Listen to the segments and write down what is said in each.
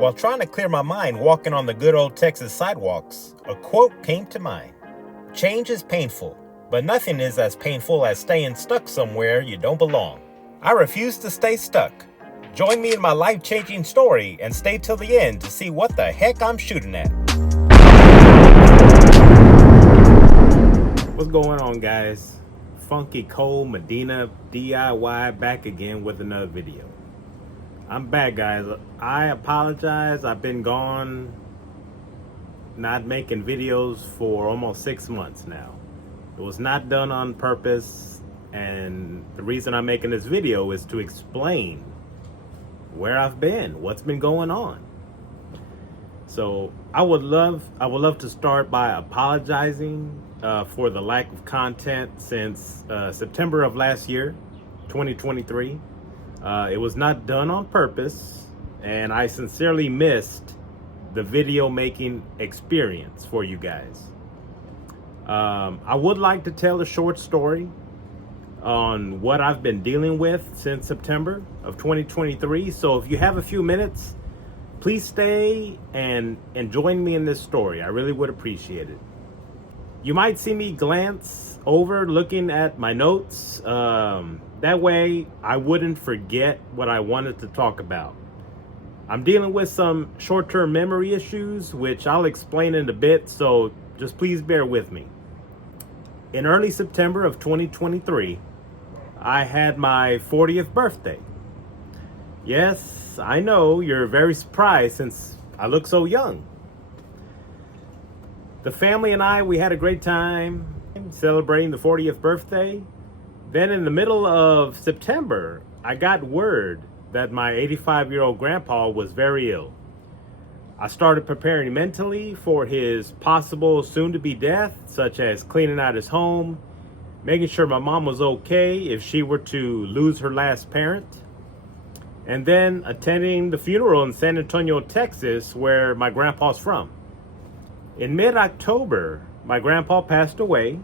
While trying to clear my mind walking on the good old Texas sidewalks, a quote came to mind. Change is painful, but nothing is as painful as staying stuck somewhere you don't belong. I refuse to stay stuck. Join me in my life-changing story and stay till the end to see what the heck I'm shooting at. What's going on, guys? Funky Cole Medina DIY back again with another video. I'm back, guys. I apologize. I've been gone, not making videos for almost 6 months now. It was not done on purpose, and the reason I'm making this video is to explain where I've been, what's been going on. So I would love to start by apologizing for the lack of content since September of last year, 2023. It was not done on purpose, and I sincerely missed the video making experience for you guys. I would like to tell a short story on what I've been dealing with since September of 2023. So if you have a few minutes, please stay and join me in this story. I really would appreciate it. You might see me glance over looking at my notes. That way I wouldn't forget what I wanted to talk about. I'm dealing with some short-term memory issues, which I'll explain in a bit, so just please bear with me. In early September of 2023, I had my 40th birthday. Yes, I know you're very surprised since I look so young. The family and I, we had a great time celebrating the 40th birthday. Then in the middle of September, I got word that my 85-year-old grandpa was very ill. I started preparing mentally for his possible soon-to-be death, such as cleaning out his home, making sure my mom was okay if she were to lose her last parent, and then attending the funeral in San Antonio, Texas, where my grandpa's from. In mid-October, my grandpa passed away,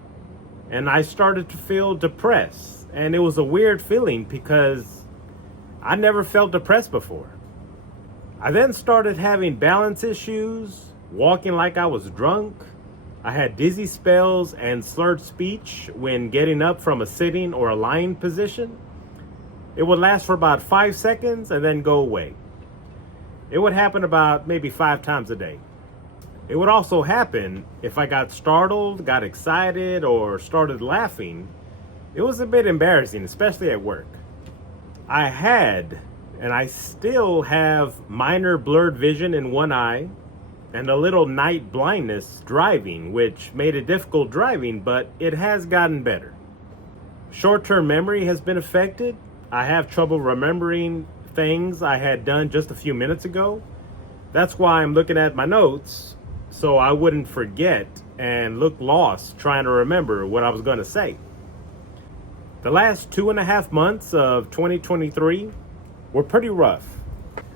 and I started to feel depressed. And it was a weird feeling because I never felt depressed before. I then started having balance issues, walking like I was drunk. I had dizzy spells and slurred speech when getting up from a sitting or a lying position. It would last for about 5 seconds and then go away. It would happen about maybe 5 times a day. It would also happen if I got startled, got excited, or started laughing. It was a bit embarrassing, especially at work. I had, and I still have, minor blurred vision in one eye and a little night blindness driving, which made it difficult driving, but it has gotten better. Short-term memory has been affected. I have trouble remembering things I had done just a few minutes ago. That's why I'm looking at my notes, so I wouldn't forget and look lost trying to remember what I was going to say. The last 2.5 months of 2023 were pretty rough.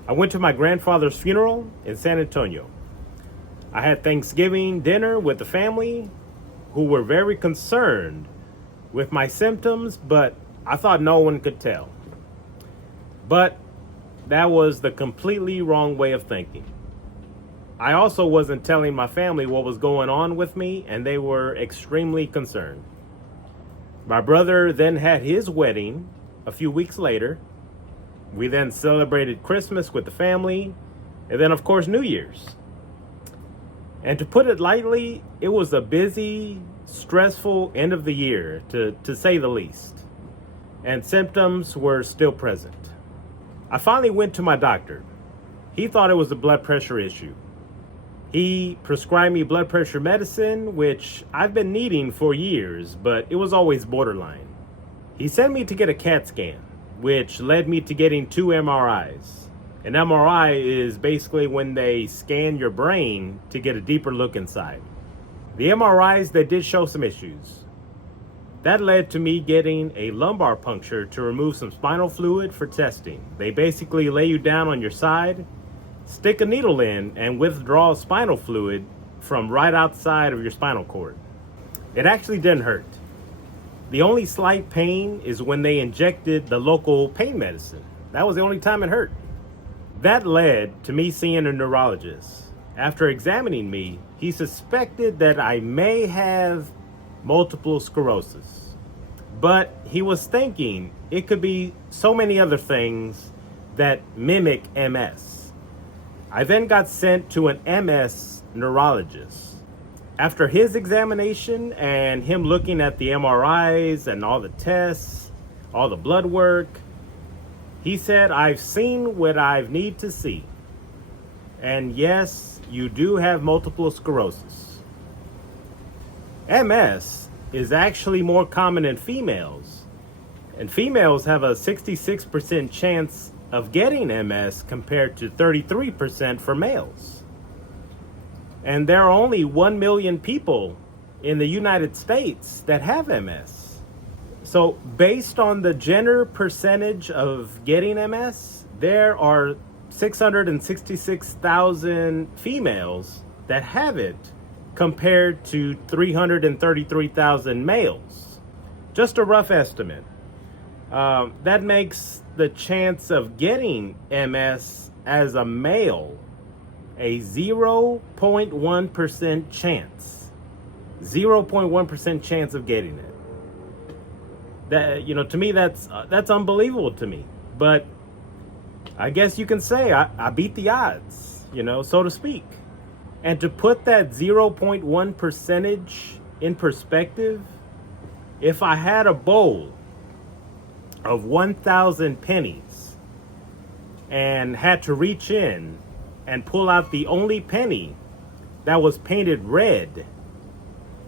I went to my grandfather's funeral in San Antonio. I had Thanksgiving dinner with the family who were very concerned with my symptoms, but I thought no one could tell. But that was the completely wrong way of thinking. I also wasn't telling my family what was going on with me, and they were extremely concerned. My brother then had his wedding a few weeks later. We then celebrated Christmas with the family, and then of course New Year's. And to put it lightly, it was a busy, stressful end of the year, to say the least. And symptoms were still present. I finally went to my doctor. He thought it was a blood pressure issue. He prescribed me blood pressure medicine, which I've been needing for years, but it was always borderline. He sent me to get a CAT scan, which led me to getting 2 MRIs. An MRI is basically when they scan your brain to get a deeper look inside. The MRIs, they did show some issues. That led to me getting a lumbar puncture to remove some spinal fluid for testing. They basically lay you down on your side, stick a needle in, and withdraw spinal fluid from right outside of your spinal cord. It actually didn't hurt. The only slight pain is when they injected the local pain medicine. That was the only time it hurt. That led to me seeing a neurologist. After examining me, he suspected that I may have multiple sclerosis. But he was thinking it could be so many other things that mimic MS. I then got sent to an MS neurologist. After his examination and him looking at the MRIs and all the tests, all the blood work, he said, I've seen what I need to see. And yes, you do have multiple sclerosis. MS is actually more common in females. And females have a 66% chance of getting MS compared to 33% for males. And there are only 1 million people in the United States that have MS. So based on the gender percentage of getting MS, there are 666,000 females that have it compared to 333,000 males. Just a rough estimate. That makes the chance of getting MS as a male a 0.1% chance. 0.1% chance of getting it. That, to me, that's unbelievable to me. But I guess you can say I beat the odds, so to speak. And to put that 0.1 percentage in perspective, if I had a bowl of 1,000 pennies and had to reach in and pull out the only penny that was painted red,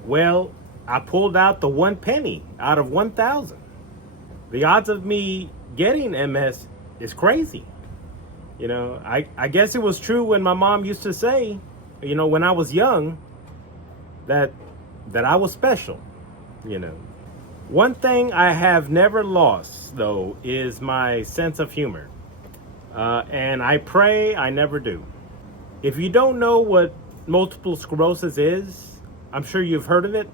well, I pulled out the 1 penny out of 1,000. The odds of me getting MS is crazy. I guess it was true when my mom used to say, when I was young, that I was special, One thing I have never lost, though, is my sense of humor. And I pray I never do. If you don't know what multiple sclerosis is, I'm sure you've heard of it.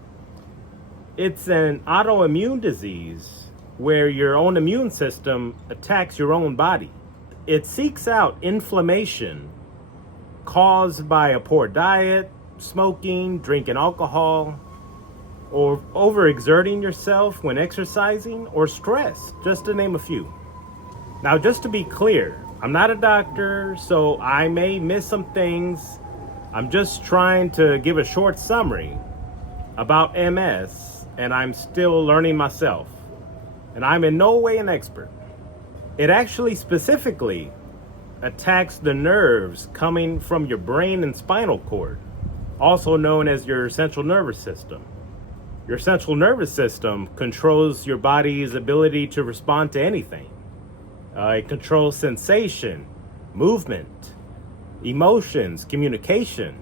It's an autoimmune disease where your own immune system attacks your own body. It seeks out inflammation caused by a poor diet, smoking, drinking alcohol, or overexerting yourself when exercising, or stress, just to name a few. Now, just to be clear, I'm not a doctor, so I may miss some things. I'm just trying to give a short summary about MS, and I'm still learning myself. And I'm in no way an expert. It actually specifically attacks the nerves coming from your brain and spinal cord, also known as your central nervous system. Your central nervous system controls your body's ability to respond to anything. It controls sensation, movement, emotions, communication,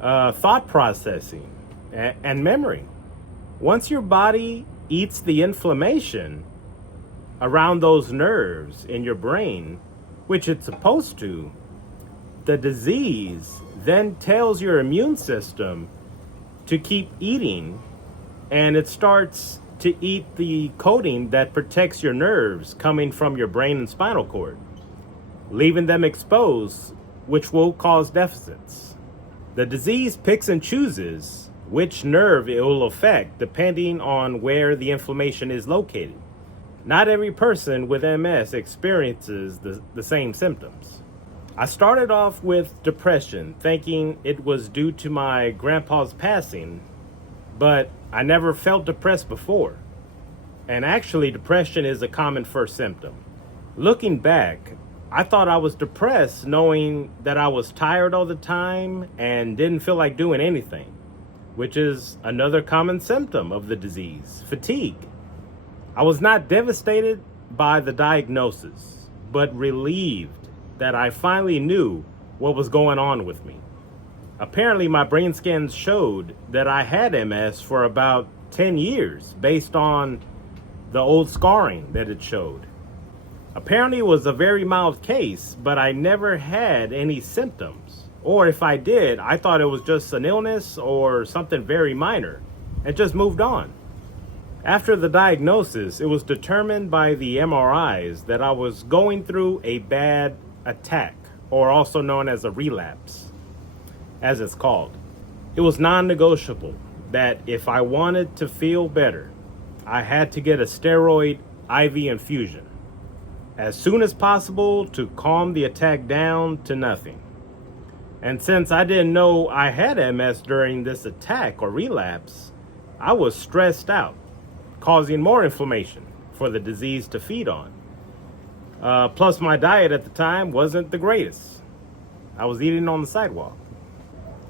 thought processing, and memory. Once your body eats the inflammation around those nerves in your brain, which it's supposed to, the disease then tells your immune system to keep eating, and it starts to eat the coating that protects your nerves coming from your brain and spinal cord, leaving them exposed, which will cause deficits. The disease picks and chooses which nerve it will affect depending on where the inflammation is located. Not every person with MS experiences the same symptoms. I started off with depression, thinking it was due to my grandpa's passing, but I never felt depressed before. And actually, depression is a common first symptom. Looking back, I thought I was depressed knowing that I was tired all the time and didn't feel like doing anything, which is another common symptom of the disease, fatigue. I was not devastated by the diagnosis, but relieved that I finally knew what was going on with me. Apparently, my brain scans showed that I had MS for about 10 years based on the old scarring that it showed. Apparently, it was a very mild case, but I never had any symptoms. Or if I did, I thought it was just an illness or something very minor and just moved on. After the diagnosis, it was determined by the MRIs that I was going through a bad attack, or also known as a relapse, as it's called. It was non-negotiable that if I wanted to feel better, I had to get a steroid IV infusion as soon as possible to calm the attack down to nothing. And since I didn't know I had MS during this attack or relapse, I was stressed out, causing more inflammation for the disease to feed on. Plus, my diet at the time wasn't the greatest. I was eating on the sidewalk.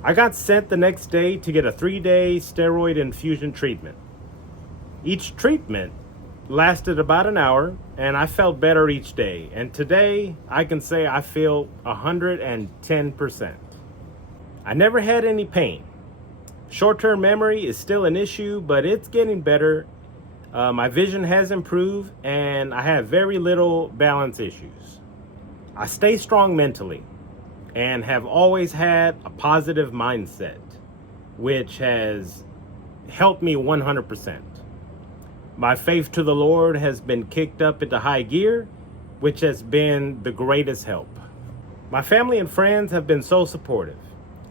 I got sent the next day to get a 3-day steroid infusion treatment. Each treatment lasted about an hour, and I felt better each day. And today, I can say I feel 110%. I never had any pain. Short-term memory is still an issue, but it's getting better. My vision has improved, and I have very little balance issues. I stay strong mentally and have always had a positive mindset, which has helped me 100%. My faith to the Lord has been kicked up into high gear, which has been the greatest help. My family and friends have been so supportive,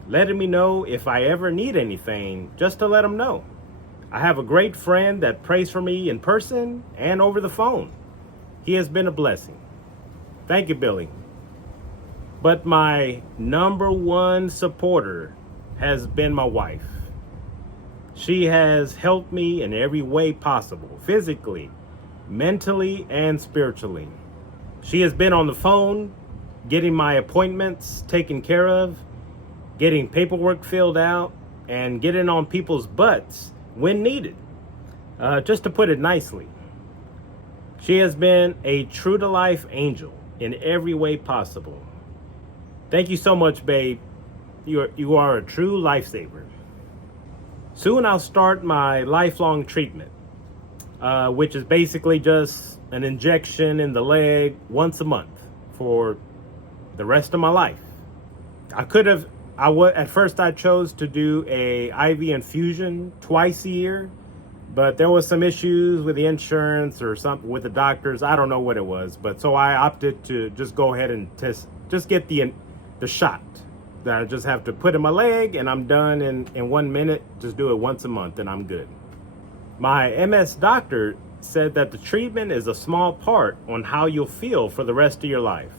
letting me know if I ever need anything, just to let them know. I have a great friend that prays for me in person and over the phone. He has been a blessing. Thank you, Billy. But my number one supporter has been my wife. She has helped me in every way possible, physically, mentally, and spiritually. She has been on the phone, getting my appointments taken care of, getting paperwork filled out, and getting on people's butts when needed. Just to put it nicely, she has been a true-to-life angel in every way possible. Thank you so much, babe. You are a true lifesaver. Soon I'll start my lifelong treatment, which is basically just an injection in the leg once a month for the rest of my life. At first I chose to do a IV infusion twice a year, but there was some issues with the insurance or something with the doctors. I don't know what it was, but so I opted to just go ahead and get the shot that I just have to put in my leg, and I'm done in 1 minute. Just do it once a month and I'm good. My MS doctor said that the treatment is a small part on how you'll feel for the rest of your life.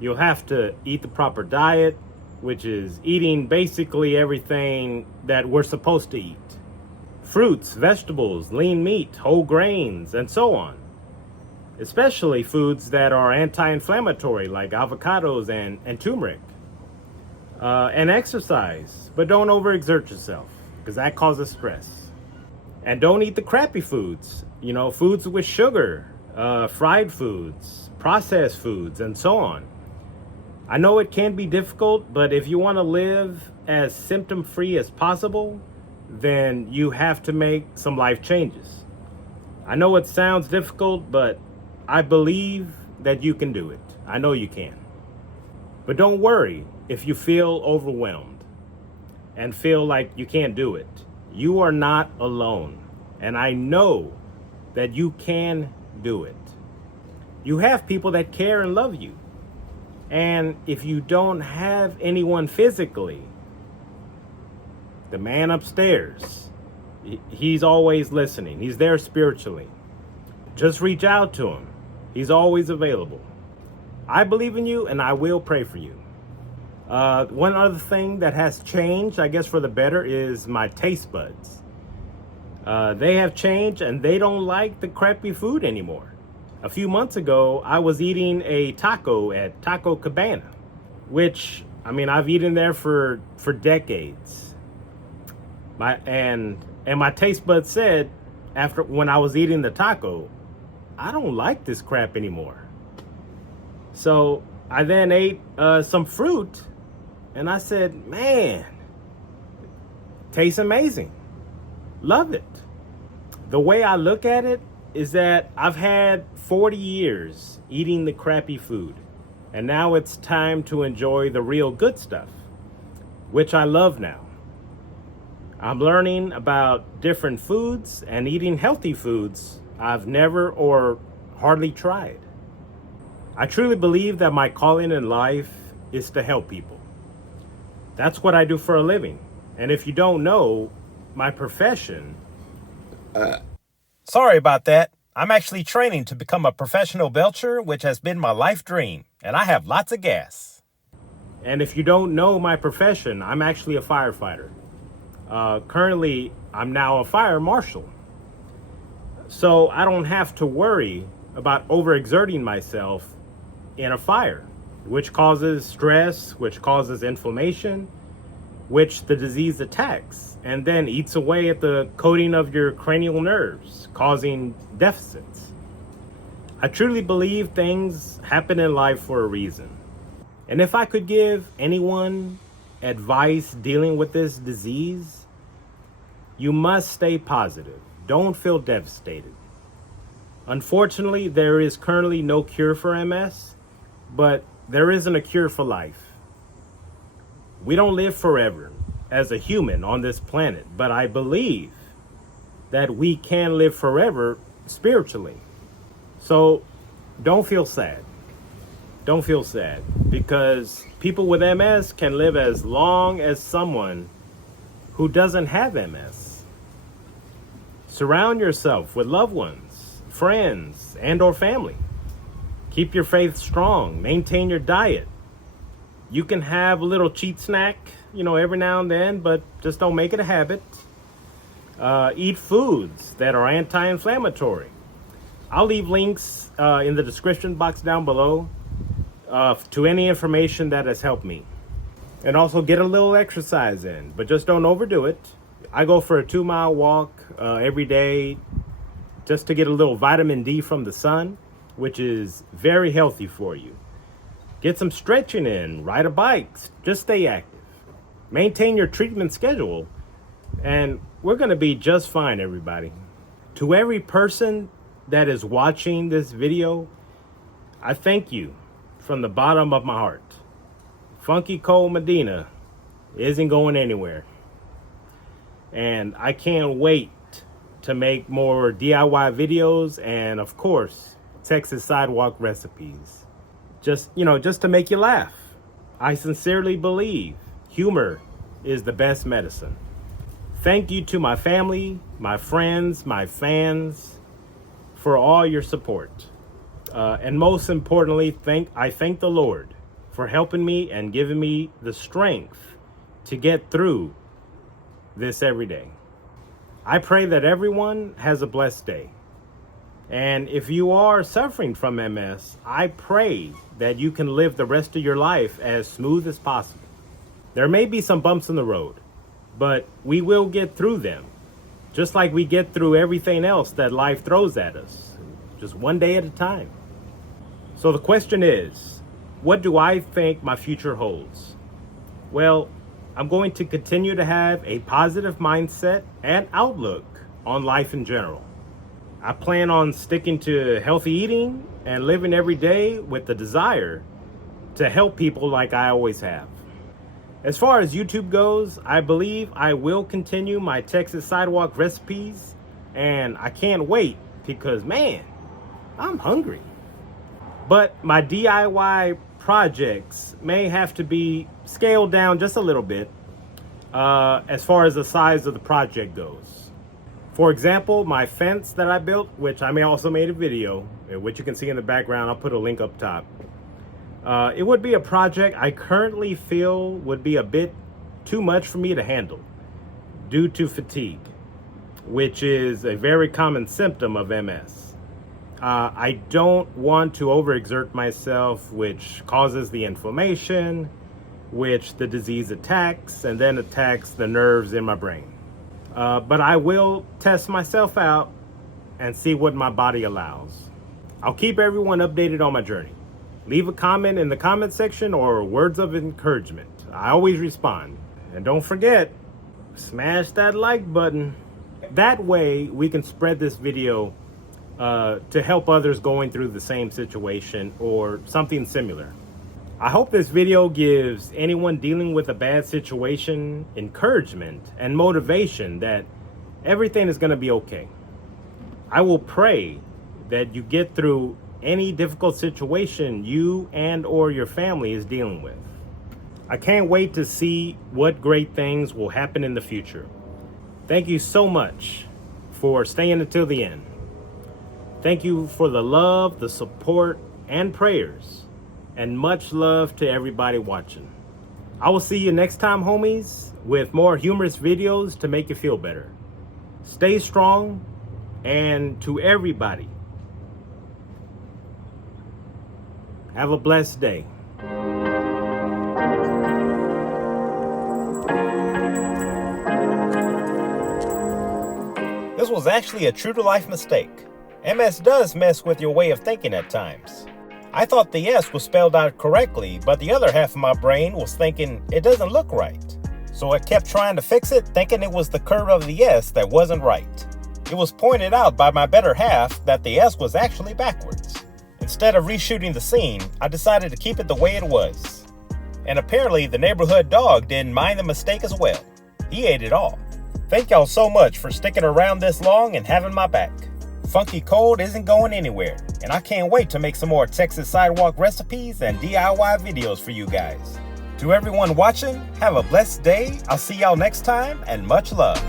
You'll have to eat the proper diet, which is eating basically everything that we're supposed to eat. Fruits, vegetables, lean meat, whole grains, and so on. Especially foods that are anti-inflammatory like avocados and turmeric. And exercise, but don't overexert yourself because that causes stress. And don't eat the crappy foods, foods with sugar, fried foods, processed foods, and so on. I know it can be difficult, but if you want to live as symptom-free as possible, then you have to make some life changes. I know it sounds difficult, but I believe that you can do it. I know you can. But don't worry if you feel overwhelmed and feel like you can't do it. You are not alone. And I know that you can do it. You have people that care and love you. And if you don't have anyone physically, the man upstairs, he's always listening. He's there spiritually. Just reach out to him. He's always available. I believe in you and I will pray for you. One other thing that has changed, I guess for the better, is my taste buds. They have changed and they don't like the crappy food anymore. A few months ago, I was eating a taco at Taco Cabana, which, I've eaten there for decades. And my taste buds said, when I was eating the taco, I don't like this crap anymore. So I then ate some fruit, and I said, man, tastes amazing. Love it. The way I look at it is that I've had 40 years eating the crappy food, and now it's time to enjoy the real good stuff, which I love now. I'm learning about different foods and eating healthy foods I've never or hardly tried. I truly believe that my calling in life is to help people. That's what I do for a living. And if you don't know, my profession... Sorry about that. I'm actually training to become a professional belcher, which has been my life dream. And I have lots of gas. And if you don't know my profession, I'm actually a firefighter. Currently, I'm now a fire marshal. So I don't have to worry about overexerting myself in a fire, which causes stress, which causes inflammation, which the disease attacks and then eats away at the coating of your cranial nerves, causing deficits. I truly believe things happen in life for a reason. And if I could give anyone advice dealing with this disease, you must stay positive. Don't feel devastated. Unfortunately, there is currently no cure for MS, but there isn't a cure for life. We don't live forever as a human on this planet, but I believe that we can live forever spiritually. So don't feel sad. Don't feel sad, because people with MS can live as long as someone who doesn't have MS. Surround yourself with loved ones, friends, and or family. Keep your faith strong. Maintain your diet. You can have a little cheat snack, every now and then, but just don't make it a habit. Eat foods that are anti-inflammatory. I'll leave links in the description box down below to any information that has helped me. And also get a little exercise in, but just don't overdo it. I go for a 2-mile walk every day just to get a little vitamin D from the sun, which is very healthy for you. Get some stretching in, ride a bike, just stay active. Maintain your treatment schedule, and we're going to be just fine, everybody. To every person that is watching this video, I thank you from the bottom of my heart. Funky Cole Medina isn't going anywhere. And I can't wait to make more DIY videos and, of course, Texas sidewalk recipes. Just to make you laugh. I sincerely believe humor is the best medicine. Thank you to my family, my friends, my fans, for all your support. And most importantly, I thank the Lord for helping me and giving me the strength to get through this every day. I pray that everyone has a blessed day. And if you are suffering from MS, I pray that you can live the rest of your life as smooth as possible. There may be some bumps in the road, but we will get through them, just like we get through everything else that life throws at us, just one day at a time. So the question is, what do I think my future holds? Well, I'm going to continue to have a positive mindset and outlook on life in general. I plan on sticking to healthy eating and living every day with the desire to help people like I always have. As far as YouTube goes, I believe I will continue my Texas sidewalk recipes, and I can't wait because, man, I'm hungry. But my DIY projects may have to be scaled down just a little bit as far as the size of the project goes. For example, my fence that I built, which I may also made a video, which you can see in the background, I'll put a link up top. It would be a project I currently feel would be a bit too much for me to handle due to fatigue, which is a very common symptom of MS. I don't want to overexert myself, which causes the inflammation, which the disease attacks, and then attacks the nerves in my brain. But I will test myself out and see what my body allows. I'll keep everyone updated on my journey. Leave a comment in the comment section or words of encouragement. I always respond. And don't forget, smash that like button. That way we can spread this video to help others going through the same situation or something similar. I hope this video gives anyone dealing with a bad situation encouragement and motivation that everything is going to be okay. I will pray that you get through any difficult situation you and or your family is dealing with. I can't wait to see what great things will happen in the future. Thank you so much for staying until the end. Thank you for the love, the support, and prayers. And much love to everybody watching. I will see you next time, homies, with more humorous videos to make you feel better. Stay strong, and to everybody, have a blessed day. This was actually a true-to-life mistake. MS does mess with your way of thinking at times. I thought the S was spelled out correctly, but the other half of my brain was thinking it doesn't look right. So I kept trying to fix it, thinking it was the curve of the S that wasn't right. It was pointed out by my better half that the S was actually backwards. Instead of reshooting the scene, I decided to keep it the way it was. And apparently the neighborhood dog didn't mind the mistake as well. He ate it all. Thank y'all so much for sticking around this long and having my back. Funky Cold isn't going anywhere, and I can't wait to make some more Texas sidewalk recipes and DIY videos for you guys. To everyone watching, have a blessed day. I'll see y'all next time, and much love.